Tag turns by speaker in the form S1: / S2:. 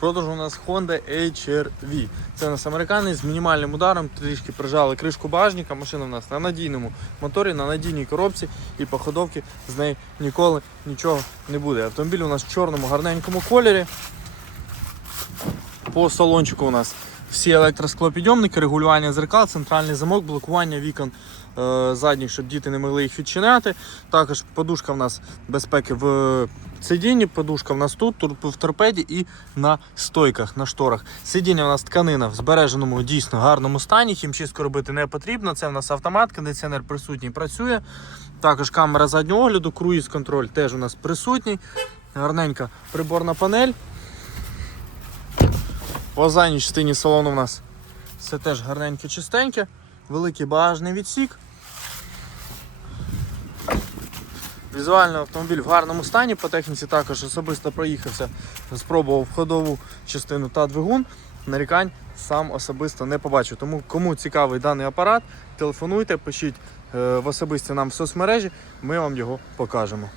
S1: Продажу у нас Honda HR-V. Це у нас американець з мінімальним ударом, трішки прижали кришку багажника. Машина у нас на надійному моторі, на надійній коробці і по ходовці з неї ніколи нічого не буде. Автомобіль у нас в чорному гарненькому кольорі. По салончику у нас всі електросклопідйомники, регулювання зеркал, центральний замок, блокування вікон е, задніх, щоб діти не могли їх відчиняти. Також подушка в нас безпеки в сидінні, подушка в нас тут, в торпеді і на стойках, на шторах. Сидіння у нас тканина в збереженому дійсно гарному стані. Хімчистку робити не потрібно. Це в нас автомат, кондиціонер присутній працює. Також камера заднього огляду, круїз контроль теж у нас присутній. Гарненька приборна панель. По задній частині салону у нас все теж гарненьке, чистеньке, великий багажний відсік. Візуально автомобіль в гарному стані, по техніці також особисто проїхався, спробував ходову частину та двигун. Нарікань сам особисто не побачив. Тому кому цікавий даний апарат, телефонуйте, пишіть е, в особисті нам в соцмережі, ми вам його покажемо.